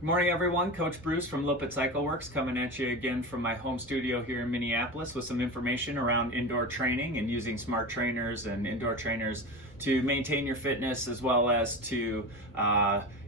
Good morning, everyone. Coach Bruce from Loppet Works coming at you again from my home studio here in Minneapolis with some information around indoor training and using smart trainers and indoor trainers to maintain your fitness as well as to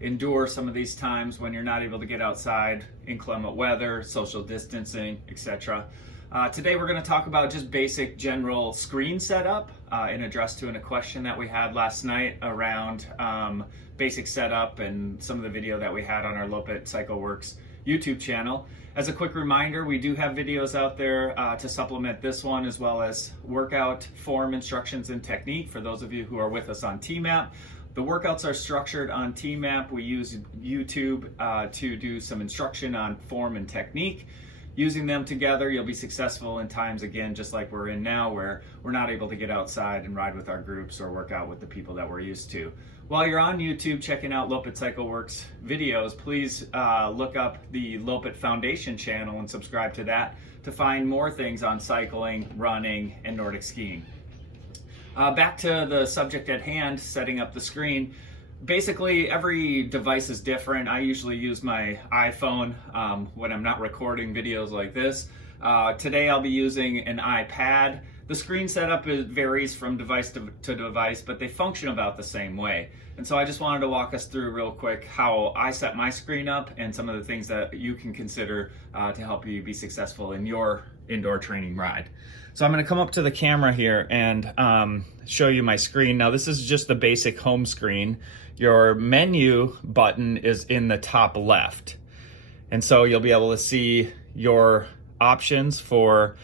endure some of these times when you're not able to get outside, inclement weather, social distancing, etc. Today we're going to talk about just basic general screen setup in address to a question that we had last night around basic setup and some of the video that we had on our Loppet Works YouTube channel. As a quick reminder, we do have videos out there to supplement this one, as well as workout form instructions and technique for those of you who are with us on TMAP. The workouts are structured on TMAP. We use YouTube to do some instruction on form and technique. Using them together, you'll be successful in times, again, just like we're in now, where we're not able to get outside and ride with our groups or work out with the people that we're used to. While you're on YouTube checking out Loppet Works videos, please look up the Loppet Foundation channel and subscribe to that to find more things on cycling, running, and Nordic skiing. Back to the subject at hand, setting up the screen. Basically, every device is different. I usually use my iPhone when I'm not recording videos like this. Today I'll be using an iPad. The screen setup varies from device to device, but they function about the same way. And so I just wanted to walk us through real quick how I set my screen up and some of the things that you can consider to help you be successful in your indoor training ride. So I'm going to come up to the camera here and show you my screen. Now this is just the basic home screen. Your menu button is in the top left. And so you'll be able to see your options for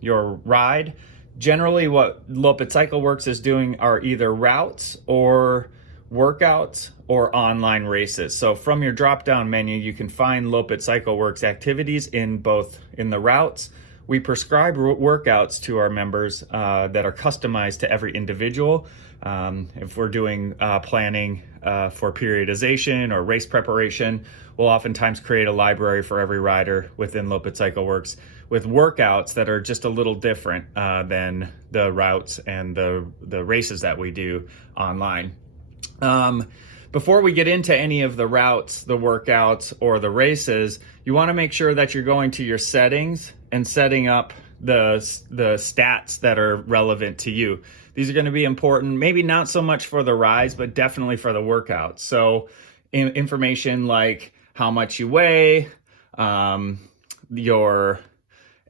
your ride. Generally what Loppet Works is doing are either routes or workouts or online races. So from your drop-down menu, you can find Loppet Works activities in the routes. We prescribe workouts to our members that are customized to every individual. If we're doing planning for periodization or race preparation, we'll oftentimes create a library for every rider within Loppet Works with workouts that are just a little different than the routes and the races that we do online. Before we get into any of the routes, the workouts, or the races, you want to make sure that you're going to your settings and setting up the stats that are relevant to you. These are going to be important, maybe not so much for the rides, but definitely for the workouts. So information like how much you weigh, your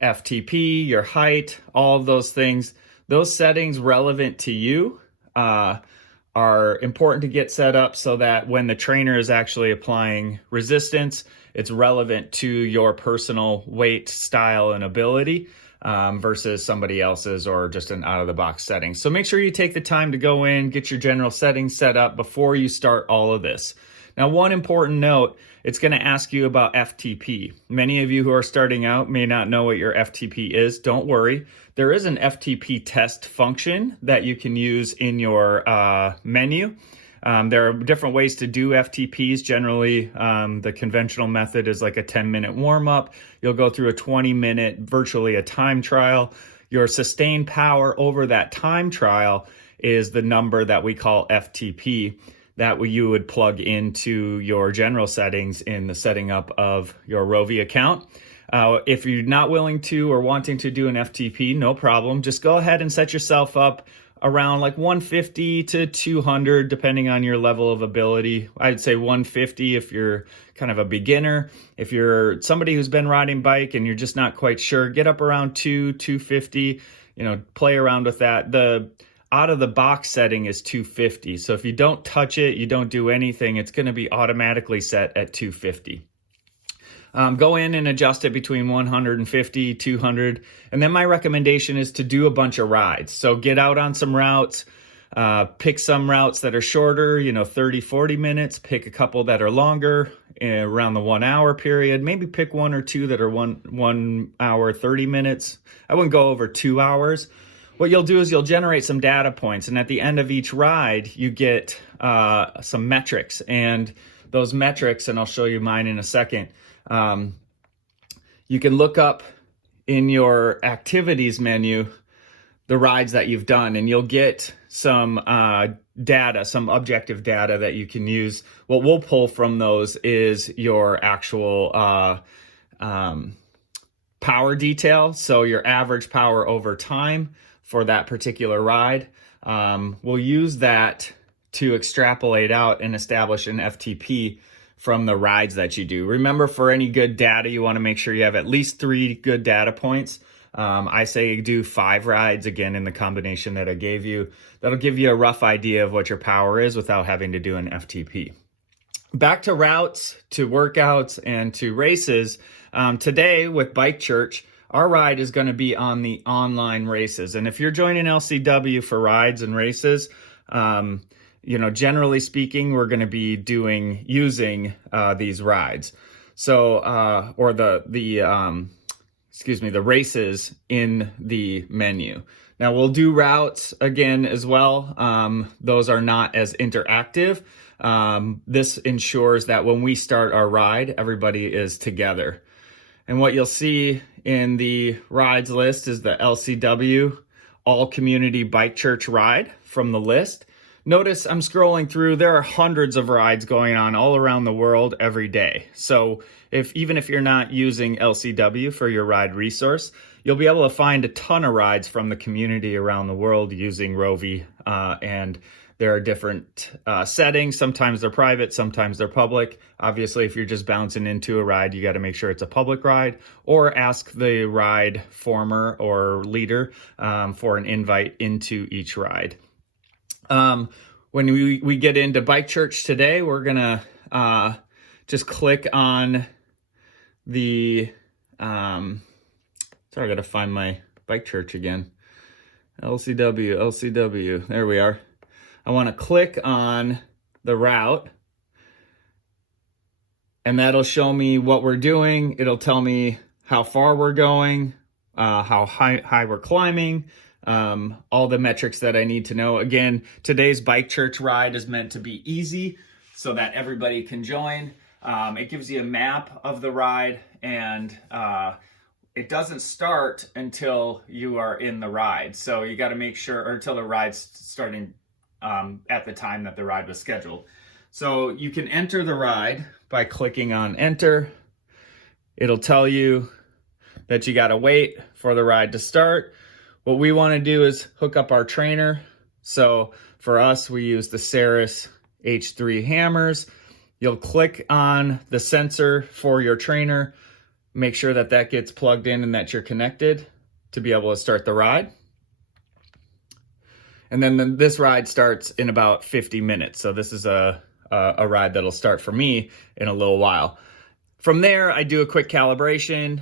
FTP, your height, all of those things, those settings relevant to you are important to get set up so that when the trainer is actually applying resistance, it's relevant to your personal weight, style, and ability versus somebody else's or just an out-of-the-box setting. So make sure you take the time to go in, get your general settings set up before you start all of this. Now, one important note, it's going to ask you about FTP. Many of you who are starting out may not know what your FTP is. Don't worry. There is an FTP test function that you can use in your menu. There are different ways to do FTPs. Generally, the conventional method is like a 10-minute warm-up. You'll go through a 20-minute, virtually a time trial. Your sustained power over that time trial is the number that we call FTP that you would plug into your general settings in the setting up of your Rouvy account. If you're not willing to or wanting to do an FTP, no problem. Just go ahead and set yourself up around like 150 to 200, depending on your level of ability. I'd say 150 if you're kind of a beginner. If you're somebody who's been riding bike and you're just not quite sure, get up around 250, play around with that. The out of the box setting is 250. So if you don't touch it, you don't do anything, it's going to be automatically set at 250. Go in and adjust it between 150, 200. And then my recommendation is to do a bunch of rides. So get out on some routes, pick some routes that are shorter, 30, 40 minutes, pick a couple that are longer around the 1 hour period. Maybe pick one or two that are 1 hour, 30 minutes. I wouldn't go over 2 hours. What you'll do is you'll generate some data points. And at the end of each ride, you get some metrics. And those metrics, and I'll show you mine in a second, you can look up in your activities menu the rides that you've done, and you'll get some data, some objective data that you can use. What we'll pull from those is your actual power detail, so your average power over time for that particular ride. We'll use that to extrapolate out and establish an FTP from the rides that you do. Remember, for any good data, you want to make sure you have at least 3 good data points. I say do 5 rides, again, in the combination that I gave you. That'll give you a rough idea of what your power is without having to do an FTP. Back to routes, to workouts, and to races. Today with Bike Church, our ride is going to be on the online races. And if you're joining LCW for rides and races, generally speaking, we're going to be using these rides. So, or the races in the menu. Now we'll do routes again as well. Those are not as interactive. This ensures that when we start our ride, everybody is together. And what you'll see in the rides list is the LCW All Community Bike Church ride from the list. Notice I'm scrolling through, there are hundreds of rides going on all around the world every day. So even if you're not using LCW for your ride resource, you'll be able to find a ton of rides from the community around the world using Rouvy, and there are different settings. Sometimes they're private, sometimes they're public. Obviously, if you're just bouncing into a ride, you got to make sure it's a public ride, or ask the ride former or leader for an invite into each ride. When we get into Bike Church today, we're going to just click on the... sorry, I got to find my Bike Church again. LCW. There we are. I want to click on the route, and that'll show me what we're doing. It'll tell me how far we're going, how high we're climbing, all the metrics that I need to know. Again, today's Bike Church ride is meant to be easy so that everybody can join. It gives you a map of the ride, and it doesn't start until you are in the ride. So you got to make sure, or until the ride's starting at the time that the ride was scheduled. So you can enter the ride by clicking on enter. It'll tell you that you got to wait for the ride to start. What we want to do is hook up our trainer. So for us, we use the Ceres H3 hammers. You'll click on the sensor for your trainer, make sure that that gets plugged in and that you're connected to be able to start the ride. And then this ride starts in about 50 minutes. So this is a ride that'll start for me in a little while. From there, I do a quick calibration,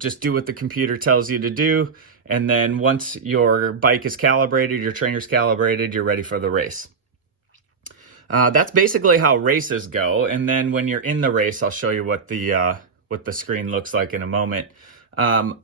just do what the computer tells you to do. And then once your bike is calibrated, your trainer's calibrated, you're ready for the race. That's basically how races go. And then when you're in the race, I'll show you what the screen looks like in a moment. To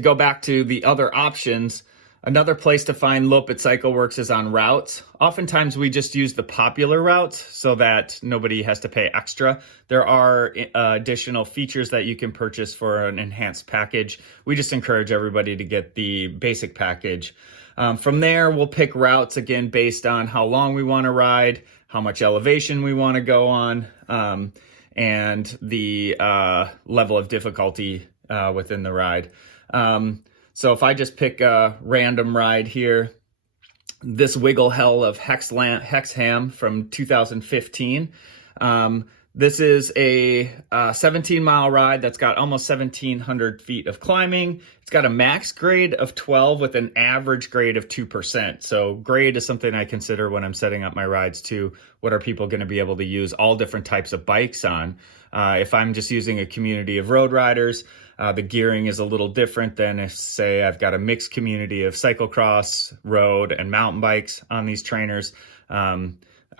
go back to the other options, another place to find Loppet Cycle Works is on routes. Oftentimes we just use the popular routes so that nobody has to pay extra. There are additional features that you can purchase for an enhanced package. We just encourage everybody to get the basic package. From there, we'll pick routes again based on how long we want to ride, how much elevation we want to go on, and the level of difficulty within the ride. So if I just pick a random ride here, this Wiggle Hell of Hexham from 2015. This is a 17-mile ride that's got almost 1,700 feet of climbing. It's got a max grade of 12 with an average grade of 2%. So grade is something I consider when I'm setting up my rides too. What are people going to be able to use all different types of bikes on? If I'm just using a community of road riders, the gearing is a little different than if, say, I've got a mixed community of cyclocross, road, and mountain bikes on these trainers.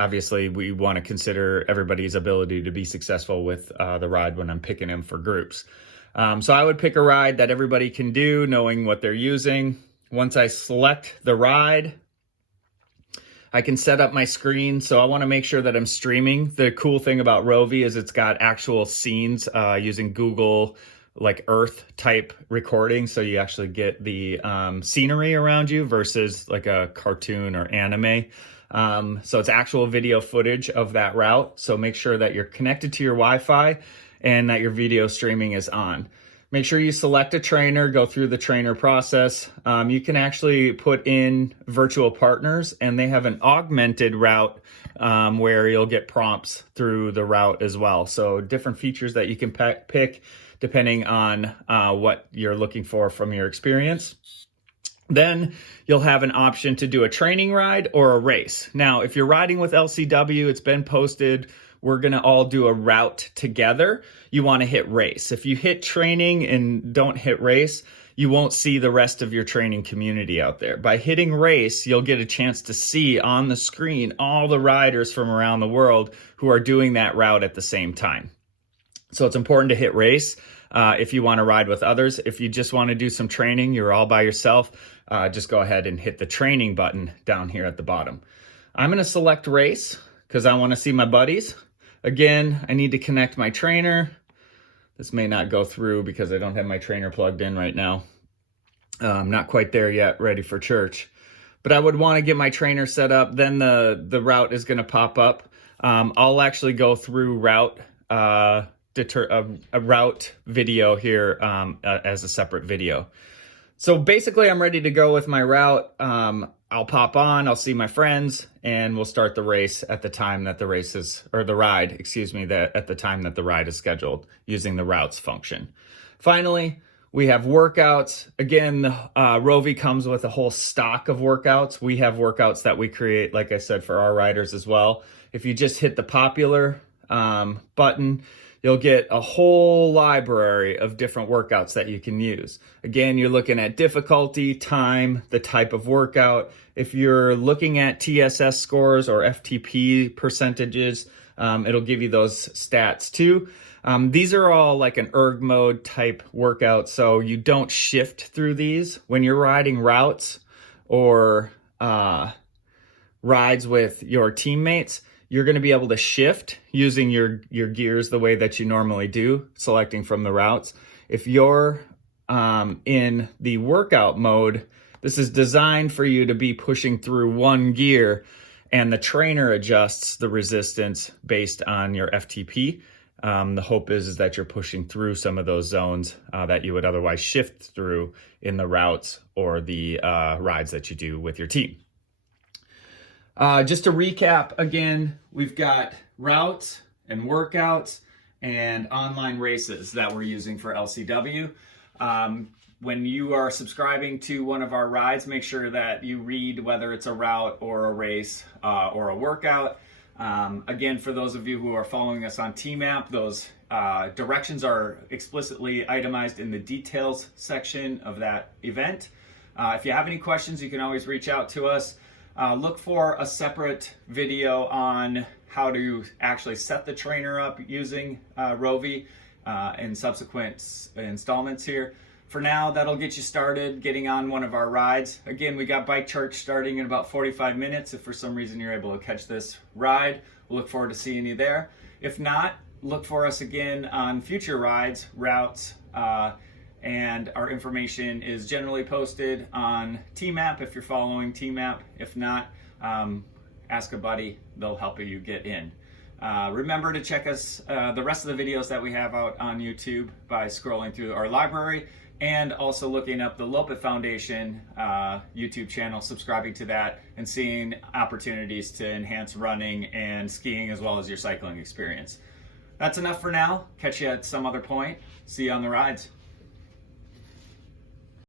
Obviously, we want to consider everybody's ability to be successful with the ride when I'm picking them for groups. So I would pick a ride that everybody can do, knowing what they're using. Once I select the ride, I can set up my screen. So I want to make sure that I'm streaming. The cool thing about Rouvy is it's got actual scenes using Google like earth type recording, so you actually get the scenery around you versus like a cartoon or anime. So it's actual video footage of that route. So make sure that you're connected to your Wi-Fi and that your video streaming is on. Make sure you select a trainer, go through the trainer process. You can actually put in virtual partners, and they have an augmented route where you'll get prompts through the route as well. So different features that you can pick depending on what you're looking for from your experience. Then you'll have an option to do a training ride or a race. Now, if you're riding with LCW, it's been posted, we're gonna all do a route together. You wanna hit race. If you hit training and don't hit race, you won't see the rest of your training community out there. By hitting race, you'll get a chance to see on the screen all the riders from around the world who are doing that route at the same time. So it's important to hit race if you want to ride with others. If you just want to do some training, you're all by yourself, just go ahead and hit the training button down here at the bottom. I'm going to select race because I want to see my buddies. Again, I need to connect my trainer. This may not go through because I don't have my trainer plugged in right now. I'm not quite there yet, ready for church. But I would want to get my trainer set up. Then the route is going to pop up. I'll actually go through route a route video here as a separate video. So basically I'm ready to go with my route. I'll pop on, I'll see my friends, and we'll start the race at the time that the race is, or the ride, excuse me, at the time that the ride is scheduled using the routes function. Finally, we have workouts. Again, Rouvy comes with a whole stock of workouts. We have workouts that we create, like I said, for our riders as well. If you just hit the popular button, you'll get a whole library of different workouts that you can use. Again, you're looking at difficulty, time, the type of workout. If you're looking at TSS scores or FTP percentages, it'll give you those stats too. These are all like an erg mode type workout, so you don't shift through these. When you're riding routes or rides with your teammates, you're going to be able to shift using your gears the way that you normally do, selecting from the routes. If you're in the workout mode, this is designed for you to be pushing through one gear, and the trainer adjusts the resistance based on your FTP. The hope is that you're pushing through some of those zones that you would otherwise shift through in the routes or the rides that you do with your team. Just to recap again, we've got routes and workouts and online races that we're using for LCW. When you are subscribing to one of our rides, make sure that you read whether it's a route or a race or a workout. Again, for those of you who are following us on TMAP, those directions are explicitly itemized in the details section of that event. If you have any questions, you can always reach out to us. Look for a separate video on how to actually set the trainer up using Rouvy in subsequent installments here. For now, that'll get you started getting on one of our rides. Again, we got Bike Church starting in about 45 minutes. If for some reason you're able to catch this ride, we'll look forward to seeing you there. If not, look for us again on future rides, routes, and our information is generally posted on TMAP if you're following TMAP. If not, ask a buddy, they'll help you get in. Remember to check us the rest of the videos that we have out on YouTube by scrolling through our library, and also looking up the Loppet Foundation YouTube channel, subscribing to that, and seeing opportunities to enhance running and skiing as well as your cycling experience. That's enough for now. Catch you at some other point. See you on the rides.